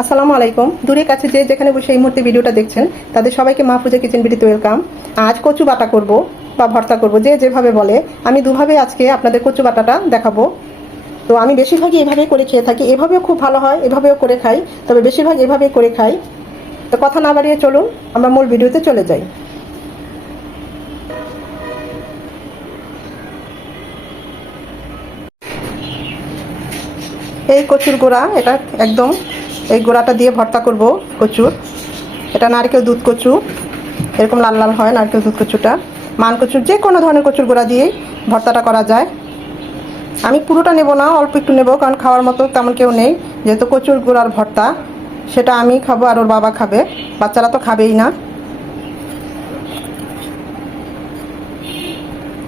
আসসালামু আলাইকুম। দূরে কাছে যে যেখানে বসে এই মুহূর্তে ভিডিওটা দেখছেন, তাদের সবাইকে মা মাহফুজা কিচেন বিডিতে ওয়েলকাম। আজ কচু বাটা করব বা ভর্তা করব, যে যেভাবে বলে। আমি দুভাবে আজকে আপনাদের কচু বাটাটা দেখাবো। তো আমি বেশিরভাগই এভাবেই করে খেয়ে থাকি। এভাবেও খুব ভালো হয়, এভাবেও করে খাই, তবে বেশিরভাগ এভাবেই করে খাই। তো কথা না বাড়িয়ে চলুন, আমরা মূল ভিডিওতে চলে যাই। এই কচুর গোড়া, এটা একদম এই গোড়াটা দিয়ে ভর্তা করব কচুর। এটা নারকেল দুধ কচু। এরকম লাল লাল হয় নারকেল দুধ কচুটা। মান কচুর যে কোনো ধরনের কচুর গোড়া দিয়েই ভর্তাটা করা যায়। আমি পুরোটা নেব না, অল্প একটু নেব, কারণ খাওয়ার মতো তেমন কেউ নেই। যেহেতু কচুর গোড়ার ভর্তা, সেটা আমি খাব আর ওর বাবা খাবে। বাচ্চারা তো খাবেই না।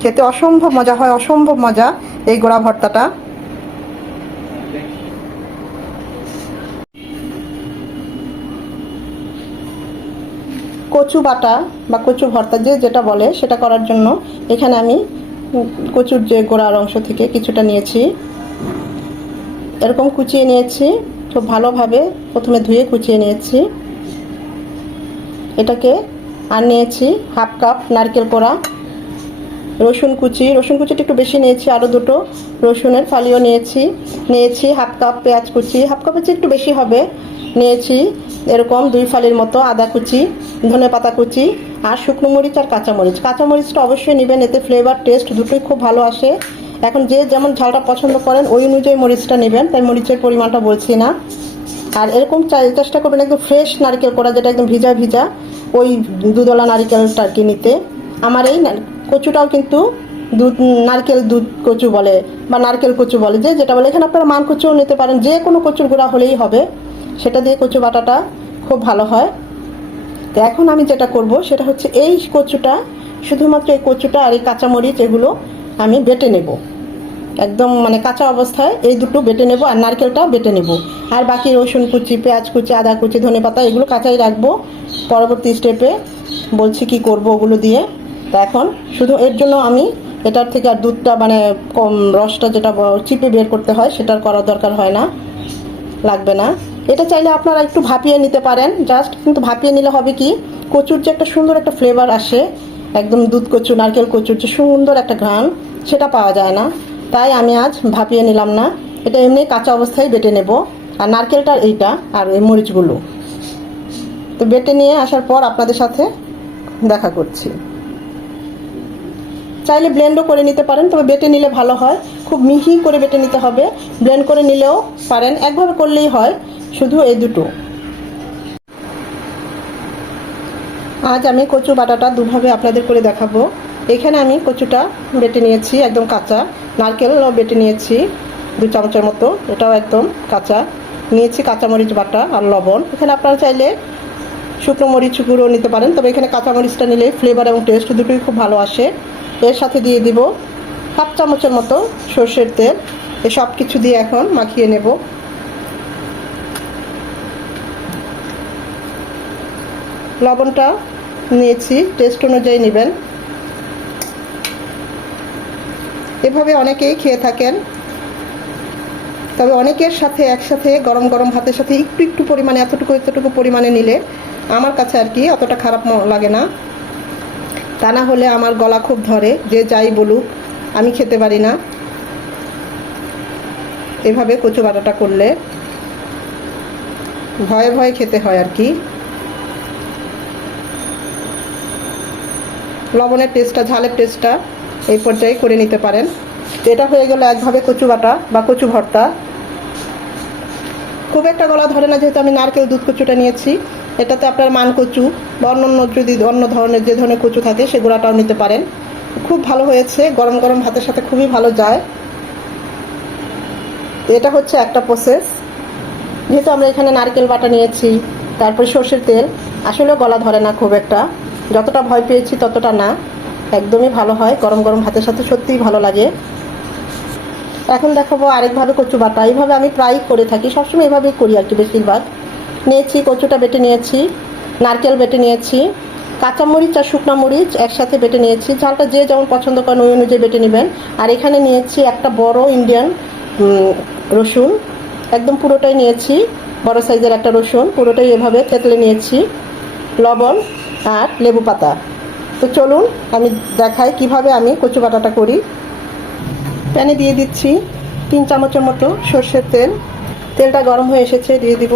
খেতে অসম্ভব মজা হয়, অসম্ভব মজা এই গোড়া ভর্তাটা। কচু বাটা বা কচু ভর্তা যে যেটা বলে সেটা করার জন্য এখানে আমি কচুর যে গোড়ার অংশ থেকে কিছুটা নিয়েছি। এরকম কুচিয়ে নিয়েছি, খুব ভালোভাবে প্রথমে ধুয়ে কুচিয়ে নিয়েছি। এটাকে আর নিয়েছি হাফ কাপ নারকেল কোড়া, রসুন কুচি। রসুন কুচিটা একটু বেশি নিয়েছি, আরও দুটো। রসুনের ফালিও নিয়েছি নিয়েছি হাফ কাপ পেঁয়াজ কুচি। হাফ কাপের চেয়ে একটু বেশি হবে। নিয়েছি। এরকম দুই ফালির মতো আদা কুচি, ধনে পাতা কুচি আর শুকনো মরিচ আর কাঁচামরিচ কাঁচামরিচটা অবশ্যই নেবেন, এতে ফ্লেভার টেস্ট দুটোই খুব ভালো আসে। এখন যে যেমন ঝালটা পছন্দ করেন, ওই অনুযায়ী মরিচটা নেবেন, তাই মরিচের পরিমাণটা বলছি না। আর এরকম চাই- চেষ্টা করবেন একদম ফ্রেশ নারকেল করা যেটা একদম ভিজা ভিজা, ওই দুধওয়ালা নারকেলটা কি নিতে। আমার এই কচুটাও কিন্তু দুধ, নারকেল দুধ কচু বলে, বা নারকেল কচু বলে যে যেটা বলে। এখানে আপনারা মান কচুও নিতে পারেন, যে কোনো কচুর গুঁড়া হলেই হবে। সেটা দিয়ে কচু বাটাটা খুব ভালো হয়। তো এখন আমি যেটা করব, সেটা হচ্ছে এই কচুটা, শুধুমাত্র এই কচুটা আর এই কাঁচামরিচ এগুলো আমি বেটে নেব। একদম মানে কাঁচা অবস্থায় এই দুটো বেটে নেব আর নারকেলটাও বেটে নেব। আর বাকি রসুন কুচি, পেঁয়াজ কুচি, আদা কুচি, ধনে পাতা এগুলো কাঁচাই রাখব। পরবর্তী স্টেপে বলছি কি করব ওগুলো দিয়ে। তা এখন শুধু এর জন্য আমি এটার থেকে আর দুধটা মানে কম রসটা যেটা চিপে বের করতে হয়, সেটার করার দরকার হয় না। লাগবে না। এটা চাইলে আপনারা একটু ভাপিয়ে নিতে পারেন জাস্ট কিন্তু ভাপিয়ে নিলে হবে কি, কচুর যে একটা সুন্দর একটা ফ্লেভার আসে, একদম দুধ কচু, নারকেল কচুর যে সুন্দর একটা ঘ্রাণ, সেটা পাওয়া যায় না। তাই আমি আজ ভাপিয়ে নিলাম না, এটা এমনি কাঁচা অবস্থায় বেটে নেব। আর নারকেলটা এইটা আর এই মরিচগুলো। তো বেটে নিয়ে আসার পর আপনাদের সাথে দেখা করছি। চাইলে ব্লেন্ডও করে নিতে পারেন, তবে বেটে নিলে ভালো হয়। খুব মিহি করে বেটে নিতে হবে। ব্লেন্ড করে নিলেও পারেন, একভাবে করলেই হয়। শুধু এই দুটো। আজ আমি কচু বাটাটা দুভাবে আপনাদের করে দেখাবো। এখানে আমি কচুটা বেটে নিয়েছি, একদম কাঁচা। নারকেলও বেটে নিয়েছি দু চামচের মতো, এটাও একদম কাঁচা। নিয়েছি কাঁচামরিচ বাটা আর লবণ। এখানে আপনারা চাইলে শুকনো মরিচ গুঁড়ো নিতে পারেন, তবে এখানে কাঁচামরিচটা নিলে ফ্লেভার এবং টেস্ট দুটোই খুব ভালো আসে। এর সাথে দিয়ে দিব হাফ চামচের মতো সর্ষের তেল। এ সব কিছু দিয়ে এখন মাখিয়ে নেব। লবণটা নিয়েছি টেস্ট অনুযায়ী নেবেন। এভাবে অনেকেই খেয়ে থাকেন। তবে অনেকের সাথে একসাথে গরম গরম ভাতের সাথে একটু একটু পরিমাণে, এতটুকু এতটুকু পরিমাণে নিলে আমার কাছে আর কি অতটা খারাপ লাগে না। তা না হলে আমার গলা খুব ধরে, যে যাই বলুক, আমি খেতে পারি না। এভাবে কচু বাটাটা করলে ভয়ে ভয়ে খেতে হয় আর কি। লবণের টেস্টটা ঝালের টেস্টটা এই পর্যায়ে করে নিতে পারেন। এটা হয়ে গেল একভাবে কচু বাটা বা কচু ভর্তা। খুব একটা গলা ধরে না, যেহেতু আমি নারকেল দুধ কচুটা নিয়েছি। এটাতে আপনার মান কচু বা অন্য অন্য যদি অন্য ধরনের যে ধরনের কচু থাকে সেগুলোটাও নিতে পারেন। খুব ভালো হয়েছে, গরম গরম ভাতের সাথে খুবই ভালো যায়। এটা হচ্ছে একটা প্রসেস যেহেতু আমরা এখানে নারকেল বাটা নিয়েছি, তারপরে সর্ষের তেল আসলে গলা ধরে না খুব একটা। যতটা ভয় পেয়েছি ততটা না। একদমই ভালো হয়, গরম গরম ভাতের সাথে সত্যিই ভালো লাগে। এখন দেখাবো আরেকভাবে কচু বাটা। এইভাবে আমি প্রায় করে থাকি, সবসময় এভাবেই করি আর কি বেশিরভাগ। নিয়েছি, কচুটা বেটে নিয়েছি, নারকেল বেটে নিয়েছি, কাঁচামরিচ আর শুকনো মরিচ একসাথে বেটে নিয়েছি। ঝালটা যে যেমন পছন্দ করেন ওই অনুযায়ী বেটে নেবেন। আর এখানে নিয়েছি একটা বড় ইন্ডিয়ান রসুন। একদম পুরোটাই নিয়েছি, বড় সাইজের একটা রসুন। পুরোটাই এভাবে থেতলে নিয়েছি। লবণ আর লেবু পাতা। তো চলুন, আমি দেখাই কীভাবে আমি কচু বাটাটা করি। প্যানে দিয়ে দিচ্ছি তিন চামচের মতো সর্ষের তেল। তেলটা গরম হয়ে এসেছে, দিয়ে দিব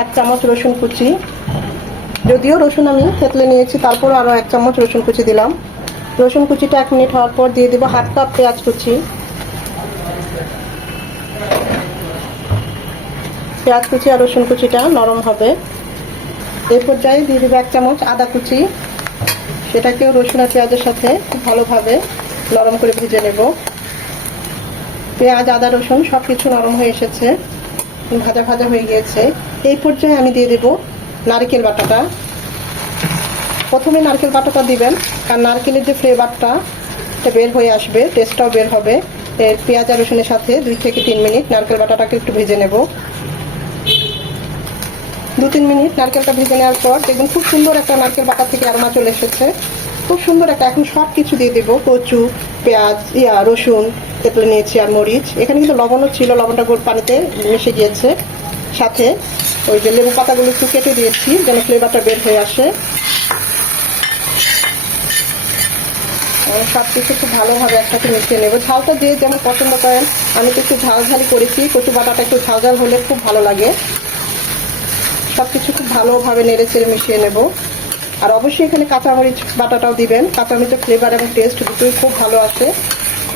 এক চামচ রসুন কুচি। যদিও রসুন আমি থেতলে নিয়েছি তারপর আরও এক চামচ রসুন কুচি দিলাম। রসুন কুচিটা এক মিনিট হওয়ার পর দিয়ে দিব হাফ কাপ পেঁয়াজ কুচি। পেঁয়াজ কুচি আর রসুন কুচিটা নরম হবে। এই পর্যায়ে দিয়ে দেবো এক চামচ আদা কুচি। সেটাকেও রসুন আর পেঁয়াজের সাথে ভালোভাবে নরম করে ভেজে নেব। পেঁয়াজ, আদা, রসুন সব কিছু নরম হয়ে এসেছে। ভাজা ভাজা হয়ে গিয়েছে। এই পর্যায়ে আমি দিয়ে দেব নারকেল বাটাটা। প্রথমে নারকেল বাটাটা দিবেন, কারণ নারকেলের যে ফ্লেভারটা, এটা বের হয়ে আসবে টেস্টটাও বের হবে। এর পেঁয়াজ আর রসুনের সাথে দুই থেকে তিন মিনিট নারকেল বাটাটাকে একটু ভেজে নেব। দু তিন মিনিট নারকেলটা ভেজে নেওয়ার পর দেখবেন খুব সুন্দর একটা নারকেল বাটা থেকে আরমা চলে এসেছে। খুব সুন্দর একটা, এখন সব কিছু দিয়ে দেবো। কচু, পেঁয়াজ, ইয়া, রসুন তেঁতুল নিয়েছি আর মরিচ। এখানে কিন্তু লবণও ছিল, লবণটা গোল পানিতে মিশে গিয়েছে। সাথে ওই যে লেবু পাতাগুলো একটু কেটে দিয়েছি, যেন ফ্লেভারটা বের হয়ে আসে। সব কিছু খুব ভালোভাবে একসাথে মিশিয়ে নেব। ঝালটা দিয়ে যেমন পছন্দ করেন, আমি তো একটু ঝাল ঝালি করেছি, কচু বাটাটা একটু ঝাল ঝাল হলে খুব ভালো লাগে। সব কিছু খুব ভালোভাবে নেড়ে চেড়ে মিশিয়ে নেব। আর অবশ্যই এখানে কাঁচামরিচ বাটাটাও দিবেন। কাঁচামরিচের ফ্লেভার এবং টেস্ট দুটোই খুব ভালো আসে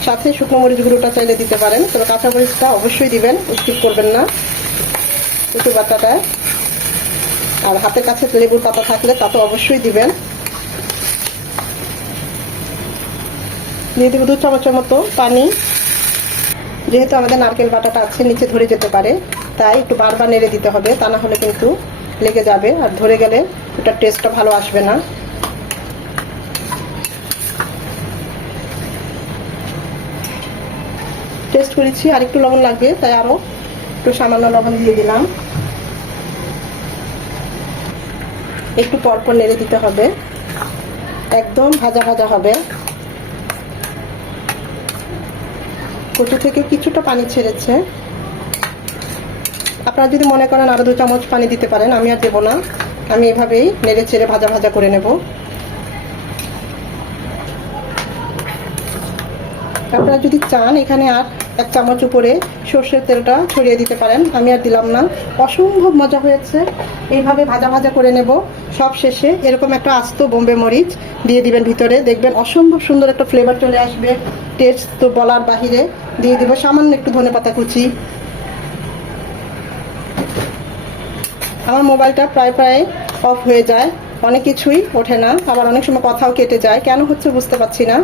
সাথে শুকনো মরিচ গুঁড়োটা চাইলে দিতে পারেন। তবে কাঁচামরিচটা অবশ্যই দিবেন স্কিপ করবেন না। কচু বাটাটা। আর হাতের কাছে লেবুর পাতা থাকলে তা তো অবশ্যই দিবেন। দিব দু চামচের মতো পানি। যেহেতু আমাদের নারকেল বাটাটা আছে, নিচে ধরে যেতে পারে। তাই একটু বারবার নেড়ে দিতে হবে, তা না হলে কিন্তু লেগে যাবে আর ধরে গেলে ওটার টেস্টটা ভালো আসবে না। টেস্ট করেছি আর একটু লবণ লাগবে, তাই আরও একটু সামান্য লবণ দিয়ে দিলাম। একটু পরপর নেড়ে দিতে হবে। একদম ভাজা ভাজা হবে। কচু থেকে কিছুটা পানি ছেড়েছে। আপনারা যদি মনে করেন আরও দু চামচ পানি দিতে পারেন, আমি আর দেবো না। আমি এভাবেই নেড়ে ছেড়ে ভাজা ভাজা করে নেব। আপনারা যদি চান, এখানে আর এক চামচ উপরে সর্ষের তেলটা ছড়িয়ে দিতে পারেন, আমি আর দিলাম না। অসম্ভব মজা হয়েছে। এইভাবে ভাজা ভাজা করে নেব। সব শেষে এরকম একটা আস্ত বোম্বে মরিচ দিয়ে দিবেন ভিতরে। দেখবেন অসম্ভব সুন্দর একটা ফ্লেভার চলে আসবে। টেস্ট তো বলার বাহিরে। দিয়ে দিব সামান্য একটু ধনে পাতা কুচি। আমার মোবাইলটা প্রায় প্রায় অফ হয়ে যায়। অনেক কিছুই ওঠে না। আবার অনেক সময় কথাও কেটে যায়। কেন হচ্ছে বুঝতে পারছি না।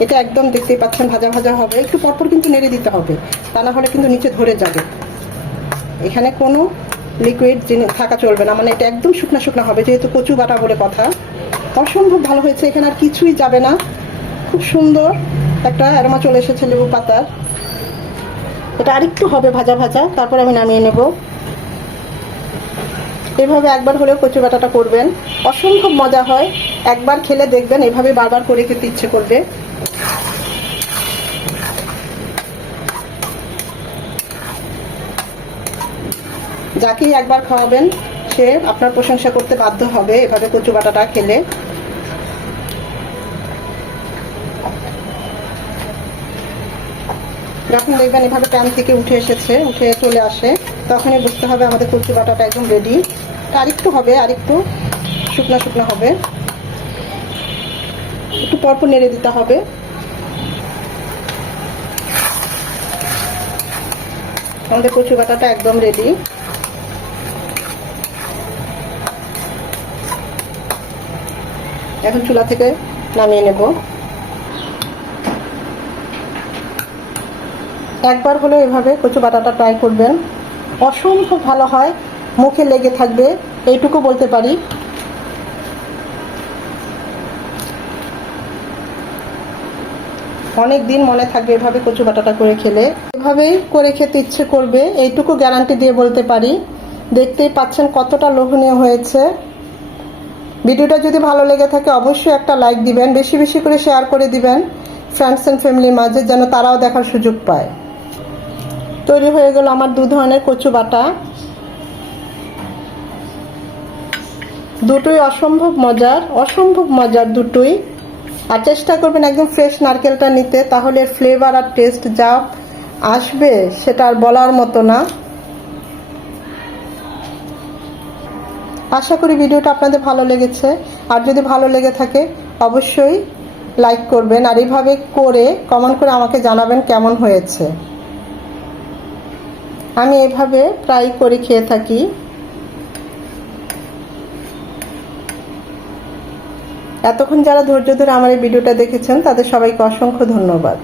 এটা একদম দেখতেই পাচ্ছেন, ভাজা ভাজা হবে। একটু পরপর কিন্তু নেড়ে দিতে হবে। তা না হলে কিন্তু নিচে ধরে যাবে। এখানে কোনো লিকুইড থাকা চলবে না। মানে এটা একদম শুকনা শুকনা হবে, যেহেতু কচু বাটা বলে কথা। অসম্ভব ভালো হয়েছে। এখানে আর কিছুই যাবে না। খুব সুন্দর একটা অ্যারোমা চলে এসেছে লেবু পাতার। এটা আরেকটু হবে ভাজা ভাজা। তারপর আমি নামিয়ে নেব। এভাবে একবার হলেও কচু বাটাটা করবেন। অসম্ভব মজা হয়। একবার খেলে দেখবেন, এভাবে বারবার করে খেতে ইচ্ছে করবে। যাকেই একবার খাওয়াবেন, সে আপনার প্রশংসা করতে বাধ্য হবে এভাবে কচু বাটাটা খেলে। যখন দেখবেন এভাবে প্যান থেকে উঠে এসেছে, উঠে চলে আসে। তখনই বুঝতে হবে আমাদের কচু বাটাটা একদম রেডি আরেকটু হবে, আরেকটু শুকনো শুকনো হবে। একটু পরপর নেড়ে দিতে হবে। আমাদের কচু বাটাটা একদম রেডি এখন চুলা থেকে নামিয়ে নেব। একবার হলে এভাবে কচু বাটাটা ট্রাই করবেন। অসম্ভব ভালো হয়, মুখে লেগে থাকবে, এইটুকু বলতে পারি। অনেক দিন মনে থাকবে এভাবে কচু বাটাটা করে খেলে। এভাবেই করে খেতে ইচ্ছে করবে, এইটুকু গ্যারান্টি দিয়ে বলতে পারি। দেখতেই পাচ্ছেন কতটা লোভনীয় হয়েছে। ভিডিওটা যদি ভালো লেগে থাকে, অবশ্যই একটা লাইক দিবেন, বেশি বেশি করে শেয়ার করে দিবেন ফ্রেন্ডস অ্যান্ড ফ্যামিলির মাঝে, যেন তারাও দেখার সুযোগ পায়। তৈরি হয়ে গেল আমার দু ধরনের কচু বাটা। দুটোই অসম্ভব মজার অসম্ভব মজার দুটোই। আর চেষ্টা করবেন একদম ফ্রেশ নারকেলটা নিতে, তাহলে ফ্লেভার আর টেস্ট যা আসবে সেটা আর বলার মতো না। আশা করি ভিডিওটা আপনাদের ভালো লেগেছে। আর যদি ভালো লেগে থাকে, অবশ্যই লাইক করবেন। আর এইভাবে করে কমেন্ট করে আমাকে জানাবেন কেমন হয়েছে। আমি এভাবে প্রায় করে খেয়ে থাকি। এতক্ষণ যারা ধৈর্য ধরে আমার এই ভিডিওটা দেখেছেন, তাদের সবাইকে অসংখ্য ধন্যবাদ।